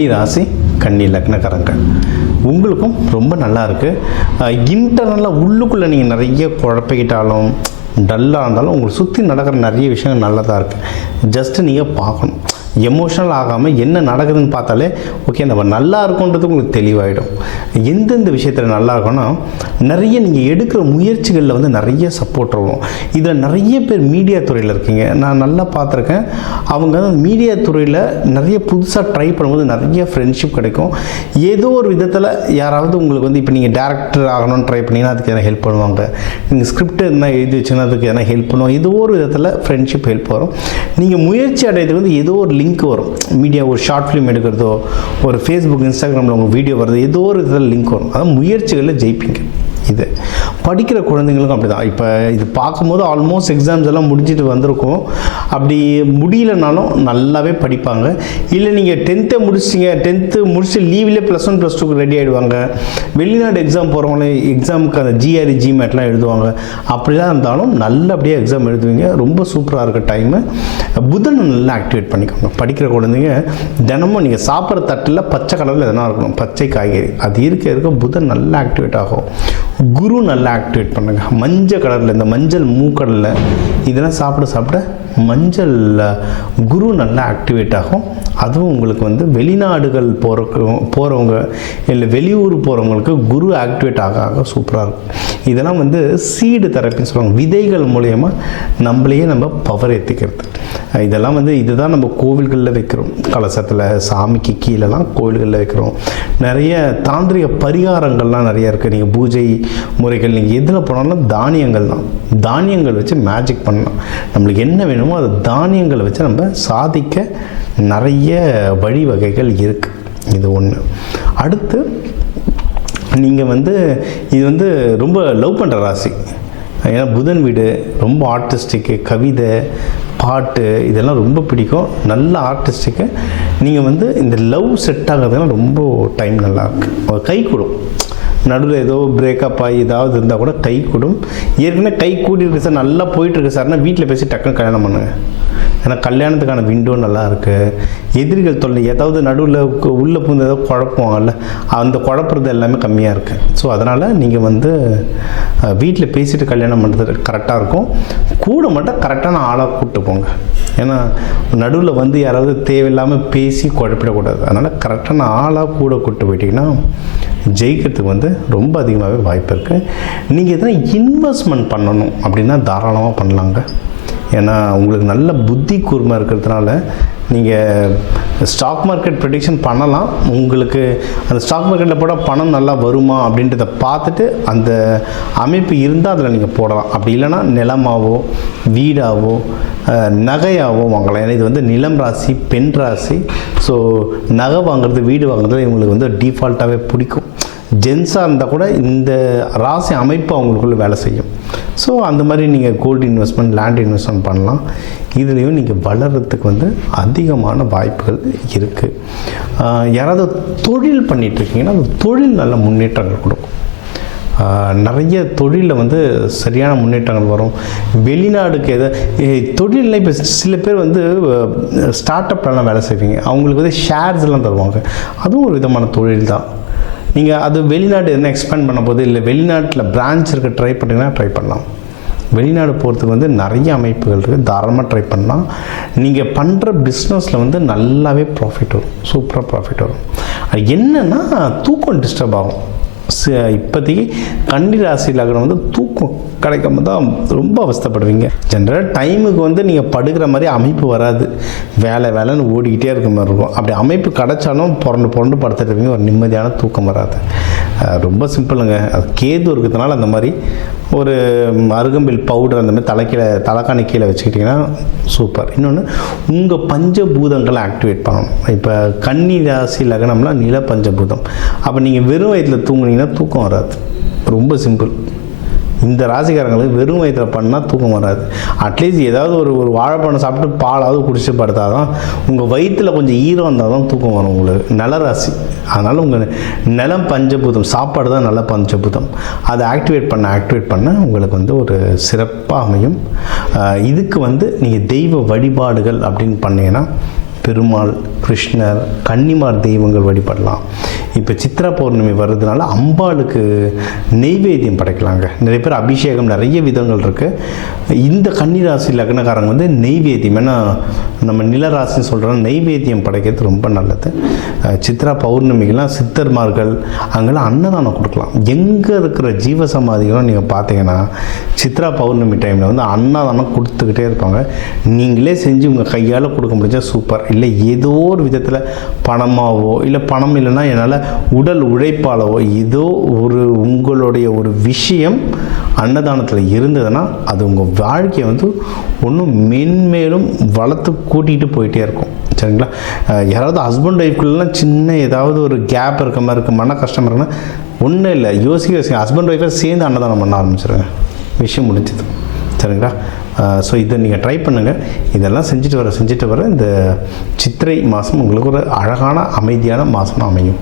கன்னி ராசி கன்னி லக்னக்காரங்க உங்களுக்கும் ரொம்ப நல்லா இருக்குது. இன்டர்னலாக உள்ளுக்குள்ளே நீங்கள் நிறைய குழப்பிக்கிட்டாலும் டல்லாக இருந்தாலும் உங்களுக்கு சுற்றி நடக்கிற நிறைய விஷயங்கள் நல்லதாக இருக்குது. ஜஸ்ட்டு நீங்கள் பார்க்கணும், எமோஷனல் ஆகாமல் என்ன நடக்குதுன்னு பார்த்தாலே ஓகே நம்ம நல்லா இருக்குன்றது உங்களுக்கு தெளிவாகிடும். எந்தெந்த விஷயத்தில் நல்லா இருக்கும்னா நிறைய நீங்கள் எடுக்கிற முயற்சிகளில் வந்து நிறைய சப்போர்ட் வரும். இதில் நிறைய பேர் மீடியா துறையில் இருக்கீங்க, நான் நல்லா பார்த்துருக்கேன். அவங்க மீடியா துறையில் நிறைய புதுசாக ட்ரை பண்ணும்போது நிறைய ஃப்ரெண்ட்ஷிப் கிடைக்கும். ஏதோ ஒரு விதத்தில் யாராவது உங்களுக்கு வந்து இப்போ நீங்கள் டேரக்டர் ஆகணும்னு ட்ரை பண்ணிங்கன்னா அதுக்கு எதனா ஹெல்ப் பண்ணுவாங்க, நீங்கள் ஸ்கிரிப்ட் எதனா எழுதி வச்சுன்னா அதுக்கு எதனா ஹெல்ப் பண்ணுவாங்க. ஏதோ ஒரு விதத்தில் ஃப்ரெண்ட்ஷிப் ஹெல்ப் வரும். நீங்கள் முயற்சி அடையிறதுக்கு வந்து ஏதோ ஒரு லிங்க் வரும். மீடியா ஒரு ஷார்ட் ஃபிலிம் எடுக்கிறதோ, ஒரு ஃபேஸ்புக் இன்ஸ்டாகிராமில் உங்கள் வீடியோ வருது, ஏதோ ஒரு இதில் லிங்க் வரும். அதான் முயற்சிகளில் ஜெயிப்பீங்க. இது படிக்கிற குழந்தைங்களுக்கும் அப்படி தான். இப்போ இது பார்க்கும்போது ஆல்மோஸ்ட் எக்ஸாம்ஸ் எல்லாம் முடிஞ்சிட்டு வந்திருக்கும். அப்படி முடியலனாலும் நல்லாவே படிப்பாங்க. இல்லை நீங்கள் 10th முடிச்சிட்டிங்க, 10th முடிச்சு லீவ்லேயே +1 +2க்கு ரெடி ஆகிடுவாங்க. வெளிநாடு எக்ஸாம் போகிறவங்களே எக்ஸாமுக்கு அந்த GRE GMATலாம் எழுதுவாங்க. அப்படிலாம் இருந்தாலும் நல்லபடியாக எக்ஸாம் எழுதுவீங்க. ரொம்ப சூப்பராக இருக்க டைமு. புதனை நல்லா ஆக்டிவேட் பண்ணிக்கோங்க. படிக்கிற குழந்தைங்க தினமும் நீங்கள் சாப்பிட்ற தட்டில் பச்சை கலரில் எதனா இருக்கணும், பச்சை காய்கறி. அது இருக்க புதன் நல்லா ஆக்டிவேட் ஆகும். குரு நல்லா ஆக்டிவேட் பண்ணுங்க. மஞ்சள் கலரில் இந்த மஞ்சள் மூக்கடலில் இதெல்லாம் சாப்பிட மஞ்சள் குரு நல்லா ஆக்டிவேட் ஆகும். அதுவும் உங்களுக்கு வந்து வெளிநாடுகள் போகிறவங்க இல்லை வெளியூர் போகிறவங்களுக்கு குரு ஆக்டிவேட் ஆக சூப்பராக இருக்கும். இதெல்லாம் வந்து சீடு தெரப்பின்னு சொல்லுவாங்க. விதைகள் மூலயமா நம்மளையே நம்ம பவர் ஏற்றிக்கிறது. இதெல்லாம் வந்து இதுதான் நம்ம கோவில்களில் வைக்கிறோம். கலசத்தில் சாமிக்கு கீழெல்லாம் கோவில்களில் வைக்கிறோம். நிறைய தாந்திரிக பரிகாரங்கள்லாம் நிறைய இருக்குது. நீங்கள் பூஜை முறைகள் நீங்கள் எதில் போனாலும் தானியங்கள் தான். தானியங்கள் வச்சு மேஜிக் பண்ணலாம். நம்மளுக்கு என்ன வேணுமோ அது தானியங்களை வச்சு நம்ம சாதிக்க நிறைய வழிவகைகள் இருக்குது. இது ஒன்று. அடுத்து நீங்கள் வந்து இது வந்து ரொம்ப லவ் பண்ணுற ராசி. ஏன்னா புதன் வீடு ரொம்ப ஆர்டிஸ்டிக்கு, கவிதை பாட்டு இதெல்லாம் ரொம்ப பிடிக்கும். நல்ல ஆர்டிஸ்டிக்கு. நீங்கள் வந்து இந்த லவ் செட் ஆகிறதுலாம் ரொம்ப டைம் நல்லாயிருக்கு. கை கூடும். நடுவில் ஏதோ பிரேக்கப் ஆகி ஏதாவது இருந்தால் கூட கை கூடும். ஏற்கனவே கை கூட்டிருக்கு சார், நல்லா போயிட்டுருக்கு சார்னா வீட்டில் பேசி டக்குன்னு கல்யாணம் பண்ணுங்க. ஏன்னா கல்யாணத்துக்கான விண்டோ நல்லா இருக்குது. எதிரிகள் தொல்லை ஏதாவது நடுவில் உள்ளே பூந்து ஏதாவது குழப்புவாங்கல்ல, அந்த குழப்புறது எல்லாமே கம்மியாக இருக்குது. ஸோ அதனால் நீங்கள் வந்து வீட்டில் பேசிட்டு கல்யாணம் பண்ணுறது கரெக்டாக இருக்கும். கூட மட்டும் கரெக்டான ஆளாக கூப்பிட்டு போங்க. ஏன்னா நடுவில் வந்து யாராவது தேவையில்லாமல் பேசி குழப்பிடக்கூடாது. அதனால் கரெக்டான ஆளாக கூட கூப்பிட்டு போயிட்டீங்கன்னா ஜெயிக்கிறதுக்கு வந்து ரொம்ப அதிகமாகவே வாய்ப்பு இருக்குது. நீங்கள் எதனா இன்வெஸ்ட்மெண்ட் பண்ணணும் அப்படின்னா தாராளமாக பண்ணலாங்க. ஏன்னா உங்களுக்கு நல்ல புத்தி கூர்மை இருக்கிறதுனால நீங்கள் ஸ்டாக் மார்க்கெட் ப்ரெடிக்ஷன் பண்ணலாம். உங்களுக்கு அந்த ஸ்டாக் மார்க்கெட்டில் போட பணம் நல்லா வருமா அப்படின்றத பார்த்துட்டு அந்த அமைப்பு இருந்தால் அதில் நீங்கள் போடலாம். அப்படி இல்லைன்னா நிலமாவோ வீடாவோ நகையாவோ வாங்கலாம். ஏன்னா இது வந்து நிலம் ராசி, பெண் ராசி. ஸோ நகை வாங்குறது, வீடு வாங்குறது இவங்களுக்கு வந்து டிஃபால்ட்டாகவே பிடிக்கும். ஜென்ஸாக இருந்தால் கூட இந்த ராசி அமைப்பு அவங்களுக்குள்ள வேலை செய்யும். ஸோ அந்த மாதிரி நீங்கள் கோல்டு இன்வெஸ்ட்மெண்ட், லேண்ட் இன்வெஸ்ட்மெண்ட் பண்ணலாம். இதுலேயும் நீங்கள் வளர்கிறதுக்கு வந்து அதிகமான வாய்ப்புகள் இருக்குது. யாராவது தொழில் பண்ணிகிட்ருக்கீங்கன்னா அந்த தொழில் நல்ல முன்னேற்றங்கள் கொடுக்கும். நிறைய தொழிலில் வந்து சரியான முன்னேற்றங்கள் வரும். வெளிநாடுக்கு தொழிலில் இப்போ சில பேர் வந்து ஸ்டார்ட் அப்லாம் வேலை செய்வீங்க. அவங்களுக்கு வந்து ஷேர்ஸ்லாம் தருவாங்க. அதுவும் ஒரு விதமான தொழில் தான். நீங்கள் அது வெளிநாடு என்ன எக்ஸ்பேண்ட் பண்ண போது, இல்லை வெளிநாட்டில் பிரான்ச் இருக்க ட்ரை பண்ணிங்கன்னா ட்ரை பண்ணலாம். வெளிநாடு போகிறதுக்கு வந்து நிறைய அமைப்புகள் இருக்குது. தாராளமாக ட்ரை பண்ணலாம். நீங்கள் பண்ணுற பிஸ்னஸில் வந்து நல்லாவே ப்ராஃபிட் வரும். சூப்பராக ப்ராஃபிட் வரும். அது என்னென்னா தூக்கம் டிஸ்டர்ப் ஆகும். இப்போதைக்கு கன்னி ராசி லக்னம் வந்து தூக்கம் கிடைக்காம தான் ரொம்ப அவஸ்தைப்படுவீங்க. ஜென்ரலாக டைமுக்கு வந்து நீங்கள் படுக்கிற மாதிரி அமைப்பு வராது. வேலைன்னு ஓடிக்கிட்டே இருக்க மாதிரி இருக்கும். அப்படி அமைப்பு கிடைச்சாலும் புரண்டு படுத்துட்டுருவீங்க. ஒரு நிம்மதியான தூக்கம் வராது. ரொம்ப சிம்பிளுங்க. அது கேது இருக்கிறதுனால அந்த மாதிரி ஒரு அருகம்பில் பவுடர் அந்த மாதிரி தலைக்காணி கீழே வச்சுக்கிட்டிங்கன்னா சூப்பர். இன்னொன்று உங்கள் பஞ்சபூதங்களை ஆக்டிவேட் பண்ணணும். இப்போ கன்னி ராசி லக்னம்லாம் நில பஞ்சபூதம். அப்போ நீங்கள் வெறும் வயிற்றில் தூங்குனீங்கன்னா தூக்கம் வராது. ரொம்ப சிம்பிள். இந்த ராசிக்காரங்களுக்கு வெறும் வயிற்றில் பண்ணால் தூக்கம் வராது. அட்லீஸ்ட் ஏதாவது ஒரு வாழைப்பழம் சாப்பிட்டு பாலாவது குடிச்சு படுத்தால் தான் உங்கள் வயிற்றில் கொஞ்சம் ஈரம் வந்தால் தான் தூக்கம் வரும் உங்களுக்கு. நில ராசி. அதனால் உங்கள் நிலம் பஞ்சபூதம், சாப்பாடு தான் நல்ல பஞ்சபூதம். அதை ஆக்டிவேட் பண்ண உங்களுக்கு வந்து ஒரு சிறப்பாக அமையும். இதுக்கு வந்து நீங்கள் தெய்வ வழிபாடுகள் அப்படின்னு பண்ணிங்கன்னா பெருமாள், கிருஷ்ணர், கன்னிமார் தெய்வங்கள் வழிபடலாம். இப்போ சித்ரா பௌர்ணமி வர்றதுனால அம்பாளுக்கு நெய்வேத்தியம் படைக்கலாங்க. நிறைய பேர் அபிஷேகம் நிறைய விதங்கள் இருக்குது. இந்த கன்னிராசி லக்னக்காரங்க வந்து நெய்வேத்தியம், ஏன்னா நம்ம நிலராசின்னு சொல்கிறோம், நெய்வேத்தியம் படைக்கிறது ரொம்ப நல்லது. சித்ரா பௌர்ணமிக்கெல்லாம் சித்தர்மார்கள் அங்கெல்லாம் அன்னதானம் கொடுக்கலாம். எங்கே இருக்கிற ஜீவசமாதிகளும் நீங்கள் பார்த்தீங்கன்னா சித்ரா பௌர்ணமி டைமில் வந்து அன்னதானம் கொடுத்துக்கிட்டே இருப்பாங்க. நீங்களே செஞ்சு உங்கள் கையால் கொடுக்க முடிஞ்சால் சூப்பர். இல்லை ஏதோ ஒரு விதத்தில் பணமாகவோ, இல்லை பணம் இல்லைன்னா என்னால் உடல் உழைப்பாலவோ ஏதோ ஒரு உங்களுடைய ஒரு விஷயம் அன்னதானத்தில் இருந்ததுன்னா அது உங்கள் வாழ்க்கையை வந்து ஒன்றும் மென்மேலும் வளர்த்து கூட்டிகிட்டு போயிட்டே இருக்கும். சரிங்களா? யாராவது ஹஸ்பண்ட் ஒய்ஃப்குள்ளலாம் சின்ன ஏதாவது ஒரு கேப் இருக்க மாதிரி இருக்குது, மன கஷ்டம் இருக்குன்னா ஒன்றும் இல்லை, யோசிக்க ஹஸ்பண்ட் ஒய்ஃபை சேர்ந்து அன்னதானம் பண்ண ஆரம்பிச்சிருங்க, விஷயம் முடிஞ்சது. சரிங்களா? ஸோ இதை நீங்கள் ட்ரை பண்ணுங்கள். இதெல்லாம் செஞ்சுட்டு வர இந்த சித்திரை மாதம் உங்களுக்கு ஒரு அழகான அமைதியான மாதமாக அமையும்.